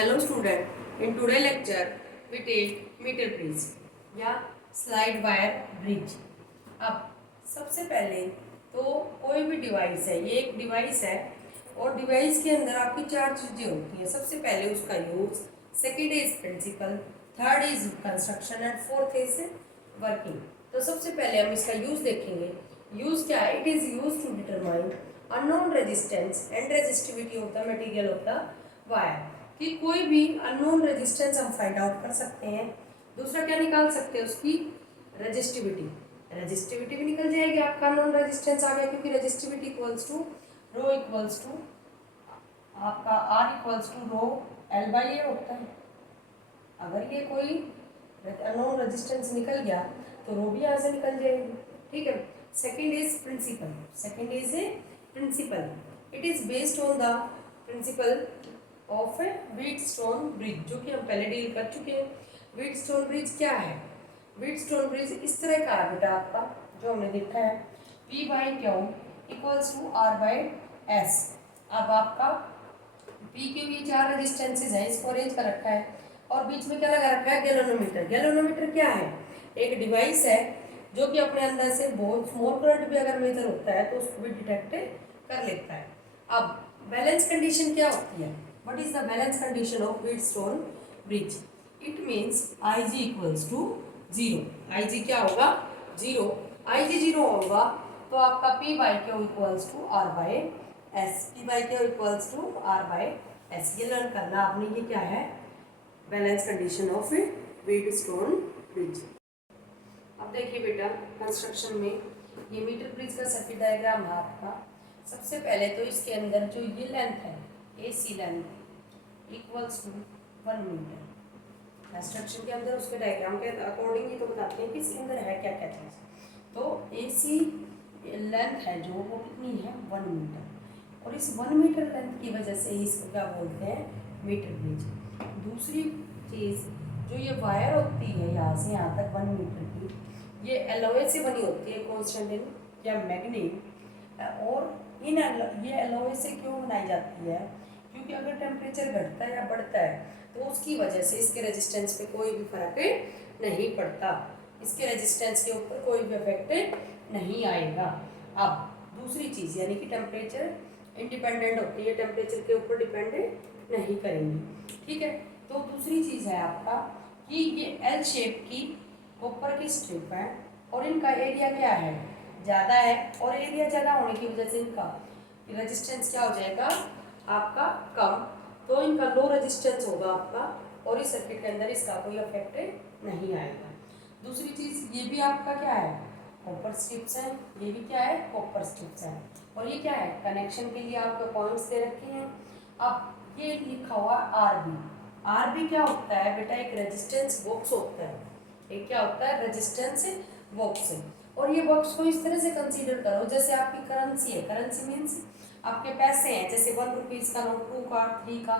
Hello student, in today lecture we take meter bridge या slide wire bridge. अब सबसे पहले तो कोई भी डिवाइस है, ये एक डिवाइस है और डिवाइस के अंदर आपकी चार चीज़ें होती हैं। सबसे पहले उसका use, second is principle, third is construction and fourth is working. तो सबसे पहले हम इसका यूज देखेंगे। यूज क्या है? It is use to determine unknown resistance and resistivity of the material of the wire, कि कोई भी अननोन रेजिस्टेंस हम फाइंड आउट कर सकते हैं। दूसरा क्या निकाल सकते हैं? उसकी रेजिस्टिविटी। रेजिस्टिविटी भी निकल जाएगी, आपका अननोन रेजिस्टेंस आ गया, क्योंकि resistivity equals to rho equals to आपका R equals to rho L by A होता है। अगर ये कोई अननोन रेजिस्टेंस निकल गया तो रो भी यहाँ से निकल जाएगी। ठीक है। Second is principle. Second is a principle, it is based on the principle of a Wheatstone bridge, जो कि हम पहले डील कर चुके हैं। व्हीटस्टोन ब्रिज क्या है? व्हीटस्टोन ब्रिज इस तरह का है बेटा आपका, जो हमने देखा है, P by Q equals to R by S. अब आपका P के भी चार रेजिस्टेंसेज हैं, इसको अरेंज कर रखा है और बीच में क्या लगा रखा है? गैल्वेनोमीटर। गैल्वेनोमीटर क्या है? एक डिवाइस है जो कि अपने अंदर से बहुत स्मॉल करंट भी अगर मेजर होता है तो उसको भी डिटेक्ट कर लेता है। अब बैलेंस कंडीशन क्या होती है? What is the balance condition of Wheatstone bridge? It means Ig equals to 0. Ig क्या होगा? 0. Ig 0 होगा तो आपका P by Q equals to R by S. P by Q equals to R by S. ये learn करना आपने। ये क्या है? Balance condition of Wheatstone bridge। अब देखिए बेटा, कंस्ट्रक्शन में ये मीटर ब्रिज का सर्किट डायग्राम है आपका। सबसे पहले तो इसके अंदर जो ये लेंथ है, AC length equals to 1 meter. Construction के अंदर उसके डायग्राम के अकॉर्डिंग ही तो बताते हैं कि इसके अंदर है क्या क्या चीज़। तो AC लेंथ है जो, वो कितनी है? 1 मीटर। और इस 1 मीटर लेंथ की वजह से इसको क्या बोलते हैं? Meter bridge. दूसरी चीज़, जो ये वायर होती है यहाँ से यहाँ तक 1 मीटर की, ये एलॉय से बनी होती है, कॉन्स्टेंटिन या मैग्नीट। और ये एलॉय से क्यों बनाई जाती है? क्योंकि अगर टेम्परेचर घटता है या बढ़ता है तो उसकी वजह से इसके रेजिस्टेंस पे कोई भी फर्क नहीं पड़ता, इसके रेजिस्टेंस के ऊपर कोई भी इफेक्ट नहीं आएगा। अब दूसरी चीज़, यानी कि टेम्परेचर इंडिपेंडेंट होती है, टेम्परेचर के ऊपर डिपेंड नहीं करेंगी। ठीक है। तो दूसरी चीज़ है आपका कि ये एल शेप की कॉपर की स्ट्रिप है और इनका एरिया क्या है? ज़्यादा है, और एरिया ज़्यादा होने की वजह से इनका रेजिस्टेंस क्या हो जाएगा? आपका कम। तो इनका लो रेजिस्टेंस होगा आपका, और इस सर्किट के अंदर इसका कोई इफेक्ट नहीं आएगा। दूसरी चीज़, ये भी आपका क्या है? कॉपर स्ट्रिप्स हैं। ये भी क्या है? कॉपर स्ट्रिप्स हैं। और ये क्या है? कनेक्शन के लिए आपको पॉइंट्स दे रखे हैं। अब ये लिखा हुआ RB। RB क्या होता है बेटा? एक रेजिस्टेंस बॉक्स होता है। एक क्या होता है? रेजिस्टेंस बॉक्स है। और ये बॉक्स को इस तरह से कंसीडर करो जैसे आपकी करेंसी है। करेंसी मीन्स आपके पैसे हैं, जैसे 1 रुपीज़ का नोट, 2 का, 3 का,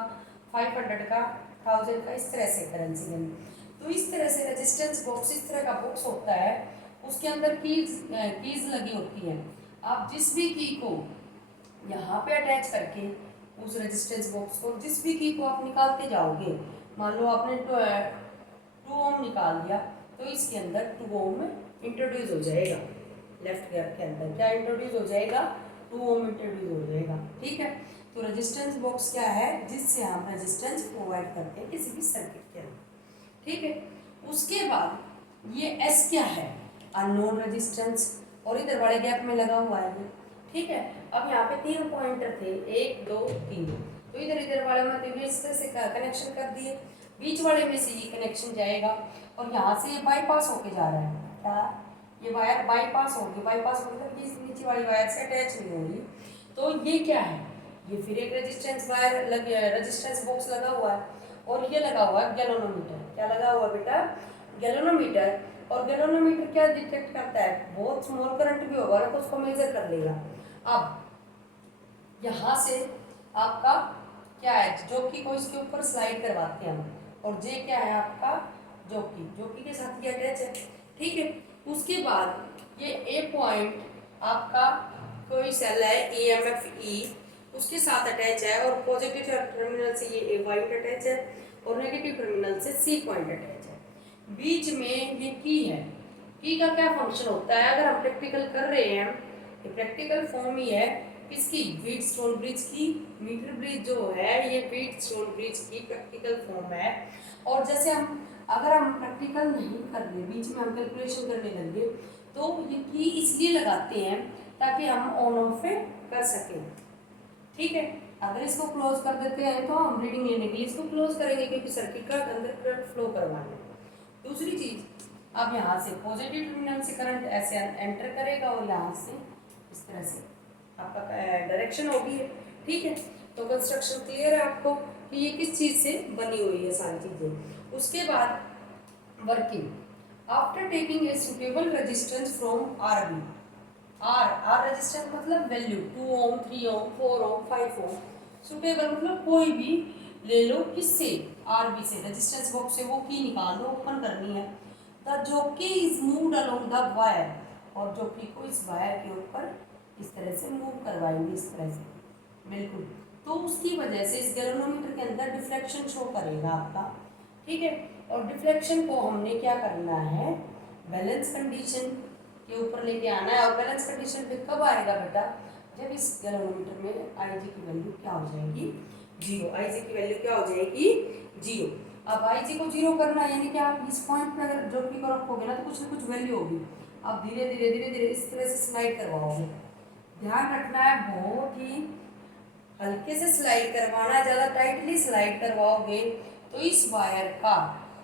500 का, 1000 का, इस तरह से करेंसी में। तो इस तरह से रेजिस्टेंस बॉक्स इस तरह का बॉक्स होता है, उसके अंदर कीज लगी होती हैं। आप जिस भी की को यहाँ पे अटैच करके उस रेजिस्टेंस बॉक्स को, जिस भी की को आप निकालते जाओगे, मान लो आपने 2 ओम निकाल दिया तो इसके अंदर 2 ओम इंट्रोड्यूस हो जाएगा। लेफ्ट गियर के अंदर क्या इंट्रोड्यूस हो जाएगा? 2 ओम इंट्रोड्यूस हो जाएगा। ठीक है। तो रेजिस्टेंस बॉक्स क्या है? जिससे हम रेजिस्टेंस प्रोवाइड करते हैं किसी भी सर्किट के अंदर। ठीक है। उसके बाद ये S क्या है? अननोन रेजिस्टेंस, और इधर वाले गैप में लगा हुआ है ये। ठीक है। अब यहाँ पे 3 पॉइंटर थे, 1 2 3, तो इधर इधर वाले में इस तरह से कनेक्शन कर दिए। बीच वाले में से ये कनेक्शन जाएगा और यहाँ से ये बाईपास होके जा रहा है। क्या? ये वायर बाईपास होगी। बाईपास मतलब कि इस नीचे वाली वायर से अटैच नहीं होगी। तो ये क्या है? ये फिर एक रेजिस्टेंस वायर रेजिस्टेंस बॉक्स लगा हुआ है, और ये लगा हुआ है गैल्वेनोमीटर। क्या लगा हुआ बेटा? गैल्वेनोमीटर। और गैल्वेनोमीटर क्या डिटेक्ट करता है? बहुत स्मॉल करंट भी होगा तो उसको मेजर कर लेगा। अब यहाँ से आपका क्या है? जॉकी को इसके ऊपर स्लाइड करवाते हैं हम, और जे क्या है आपका? जॉकी। जॉकी के साथ ये अटैच है। ठीक है। उसके बाद ये A पॉइंट आपका कोई सेल है EMF E, उसके साथ अटैच है, और पॉजिटिव टर्मिनल से ये ए पॉइंट अटैच है और नेगेटिव टर्मिनल से सी पॉइंट अटैच है। बीच में ये की है। की का क्या फंक्शन होता है, अगर हम प्रैक्टिकल कर रहे हैं, ये प्रैक्टिकल फॉर्म ही है किसकी, व्हीटस्टोन ब्रिज की। मीटर ब्रिज जो है ये व्हीटस्टोन ब्रिज की प्रैक्टिकल फॉर्म है। और जैसे हम अगर हम प्रैक्टिकल नहीं कर रहे, बीच में हम कैलकुलेशन करने लगे, तो ये की इसलिए लगाते हैं ताकि हम ऑन ऑफ कर सकें। ठीक है, अगर इसको क्लोज कर देते हैं तो हम रीडिंग लेने के लिए इसको क्लोज करेंगे, क्योंकि सर्किट का अंदर करंट फ्लो करवाना है। दूसरी चीज, अब यहाँ से पॉजिटिव टर्मिनल से करंट ऐसे एंटर करेगा और यहाँ से इस तरह से आपका डायरेक्शन होगी। ठीक है, तो कंस्ट्रक्शन क्लियर है आपको कि ये किस चीज़ से बनी हुई है सारी चीज़ें। उसके बाद working, after taking a suitable resistance from R B. R resistance मतलब value 2 ohm 3 ohm 4 ohm 5 ohm. Suitable मतलब कोई भी ले लो, किससे, आर बी से, रेजिस्टेंस बॉक्स से वो की निकाल लो, ओपन करनी है। The jockey is moved along the wire, और जॉकी को इस वायर के ऊपर इस तरह से मूव करवाएंगे, इस तरह से, बिल्कुल। तो उसकी वजह से इस गैल्वेनोमीटर के अंदर डिफ्लेक्शन शो करेगा आपका। ठीक है, और डिफ्लेक्शन को हमने क्या करना है, बैलेंस कंडीशन के ऊपर लेके आना है। और बैलेंस कंडीशन पे कब आएगा बेटा, जब इस गैल्वेनोमीटर में आई जी की वैल्यू क्या हो जाएगी, जीरो। आई जी की वैल्यू क्या हो जाएगी, जीरो। अब आई जी को जीरो करना है, यानी कि आप इस पॉइंट पे अगर जॉकी को रखोगे ना, तो कुछ ना कुछ वैल्यू होगी। आप धीरे धीरे धीरे धीरे इस तरह से स्लाइड करवाओगे। ध्यान रखना है, बहुत ही हल्के से स्लाइड करवाना है। ज़्यादा टाइटली स्लाइड करवाओगे तो इस वायर का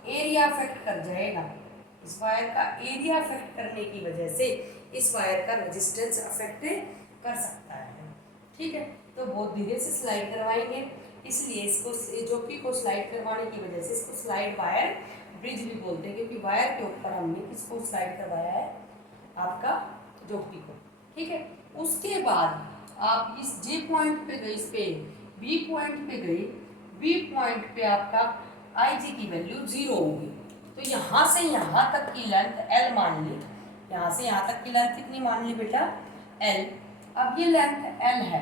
एरिया अफेक्ट कर जाएगा। इस वायर का एरिया अफेक्ट करने की वजह से इस वायर का रेजिस्टेंस अफेक्ट कर सकता है। ठीक है, तो बहुत धीरे से स्लाइड करवाएंगे, इसलिए इसको जॉकी को स्लाइड करवाने की वजह से इसको स्लाइड वायर ब्रिज भी बोलते हैं, क्योंकि वायर के ऊपर हमने किसको स्लाइड करवाया है, आपका जॉकी को। ठीक है, उसके बाद आप इस जे पॉइंट पे गए, इस पे बी पॉइंट पे गए, बी पॉइंट पे आपका आई जी की वैल्यू जीरो होगी। तो यहाँ से यहाँ तक की लेंथ एल मान ली, यहाँ से यहाँ तक की लेंथ कितनी मान ली बेटा, एल। अब ये लेंथ एल है,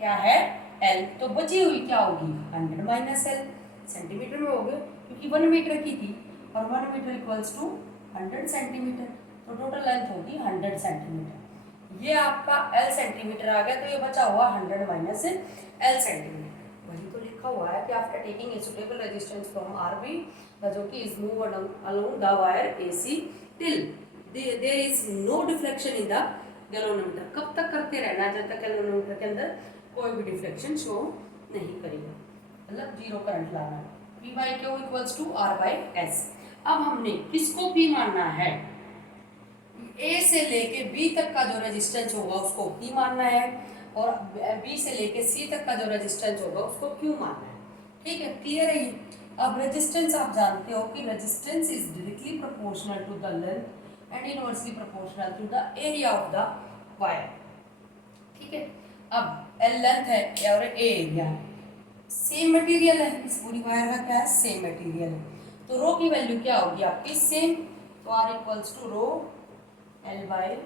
क्या है, एल। तो बची हुई क्या होगी, 100 माइनस एल, सेंटीमीटर में होगी, क्योंकि 1 मीटर की थी, और 1 मीटर इक्वल्स टू 100 सेंटीमीटर, तो टोटल लेंथ होगी 100 सेंटीमीटर। ये आपका एल सेंटीमीटर आ गया, तो ये बचा हुआ 100 माइनस एल सेंटीमीटर। वही तो लिखा हुआ है कि after taking a suitable resistance from RB the jockey is moved along the wire AC till there is no deflection in the galvanometer. कब तक करते रहना, जब तक गैल्वेनोमीटर के अंदर कोई भी डिफ्लेक्शन शो नहीं करेगा, मतलब जीरो करंट लाना। P by Q equals to R by S. अब हमने किसको पी मानना है, ए से लेके बी तक का जो रेजिस्टेंस होगा उसको पी मानना है, और बी से लेके सी तक का जो रेजिस्टेंस होगा उसको क्यू मानना है। ठीक है, क्लियर है ये। अब रेजिस्टेंस आप जानते हो कि resistance is directly proportional to the length and inversely proportional to the area of the wire. ठीक है, अब एल लेंथ है और ए एरिया है, सेम मटेरियल है, इस पूरी वायर का क्या है, सेम मटेरियल है, तो रो की वैल्यू क्या होगी आपकी, सेम। तो R equals to rho L by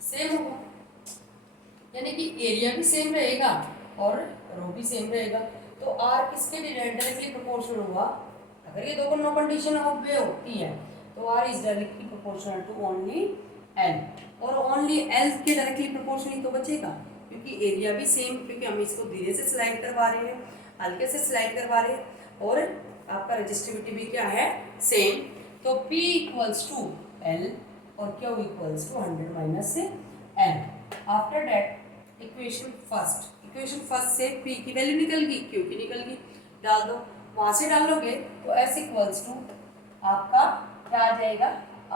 same होगा, यानी कि एरिया भी सेम रहेगा और रो भी सेम रहेगा। तो आर किसके डायरेक्टली प्रोपोर्शनल हुआ, अगर ये दोनों कंडीशन ऑब्वे होती है तो R is directly proportional to only L, और ओनली एल के डायरेक्टली प्रोपोर्शनल तो बचेगा, क्योंकि एरिया भी सेम, क्योंकि हम इसको धीरे से स्लाइड करवा रहे हैं, हल्के से स्लाइड करवा रहे हैं, और आपका रजिस्टिविटी भी क्या है, सेम। तो P इक्वल्स टू एल और Q equals to 100 minus L. After that equation first से P की वैल्यू निकल गई, Q की निकल गई, डाल दो, वहाँ से डालोगे तो S इक्वल्स टू आपका क्या आ जाएगा,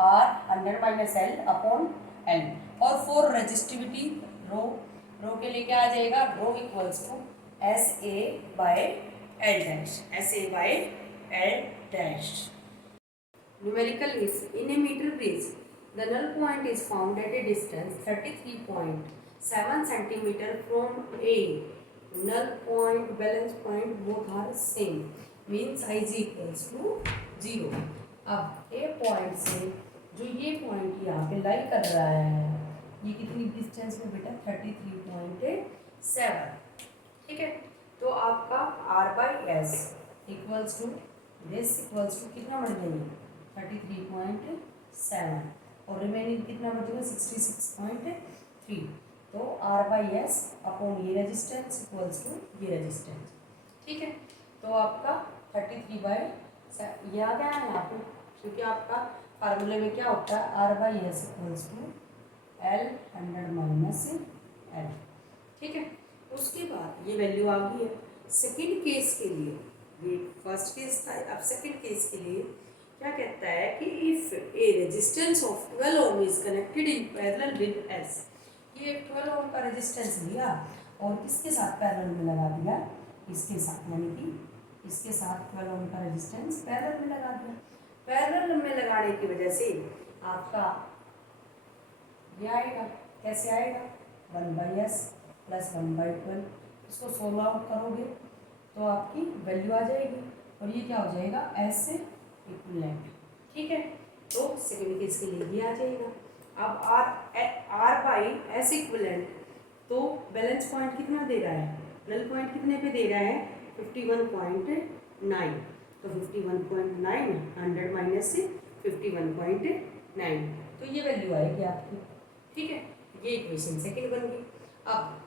R 100 minus L upon L, और फॉर रजिस्टिविटी रो के लिए क्या आ जाएगा, rho equals to S A by L dash. Numerical is in a meter bridge, the null point is found at a distance 33.7 centimeter from A. Null point, balance point both are same, means Ig equals to 0. अब A point से जो ये point यहाँ पे लाई कर रहा है, ये कितनी डिस्टेंस में बेटा, 33.7 ठीक है। तो आपका R/S equals to this equals to कितना बढ़ गया, 33.7 और रिमेनिंग कितना बचेगा 66.3। तो R/S अपॉन ये रेजिस्टेंस इक्वल्स टू ये रेजिस्टेंस। ठीक है। तो आपका 33/7 ये आ गया है यहाँ पे, क्योंकि आपका फार्मूले में क्या होता है, R/S equals to L 100 - L। ठीक है। उसके बाद ये वैल्यू आ गई है। सेकेंड केस के लिए, ये फर्स्ट केस था, अब सेकेंड केस के लिए क्या कहता है कि if a resistance of 12 ohm is connected in parallel with S। ये 12 ओम का रेजिस्टेंस लिया और किसके साथ पैरेलल में लगा दिया, इसके साथ, यानी कि इसके साथ 12 ओम का रेजिस्टेंस पैरेलल में लगा दिया। पैरेलल में लगाने की वजह से आपका ये आएगा, कैसे आएगा, 1/S प्लस 1/12। इसको 16 आउट करोगे तो आपकी वैल्यू आ जाएगी और ये क्या हो जाएगा, S इक्विवेलेंट। ठीक है। तो सेकेंड केस के लिए ये आ जाएगा। अब R/S इक्विवेलेंट, तो बैलेंस पॉइंट कितना दे रहा है, नल पॉइंट कितने पे दे रहा है, 51.9। तो 51.9 100 - 51.9, तो ये वैल्यू आएगी आपकी। ठीक है। ये इक्वेशन सेकेंड बन गई। अब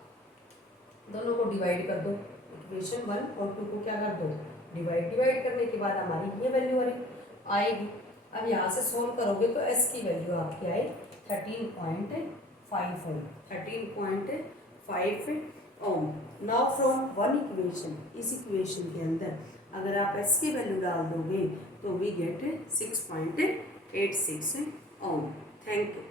दोनों को डिवाइड कर दो, इक्वेशन 1 और 2 को क्या कर दो, डिवाइड करने के बाद हमारी ये वैल्यू आएगी। अब यहाँ से सोल्व करोगे तो S की वैल्यू आपकी आई 13.5 ओम। नाउ फ्रॉम वन इक्वेशन, इस इक्वेशन के अंदर अगर आप S की वैल्यू डाल दोगे तो we get 6.86 ohm. Thank you.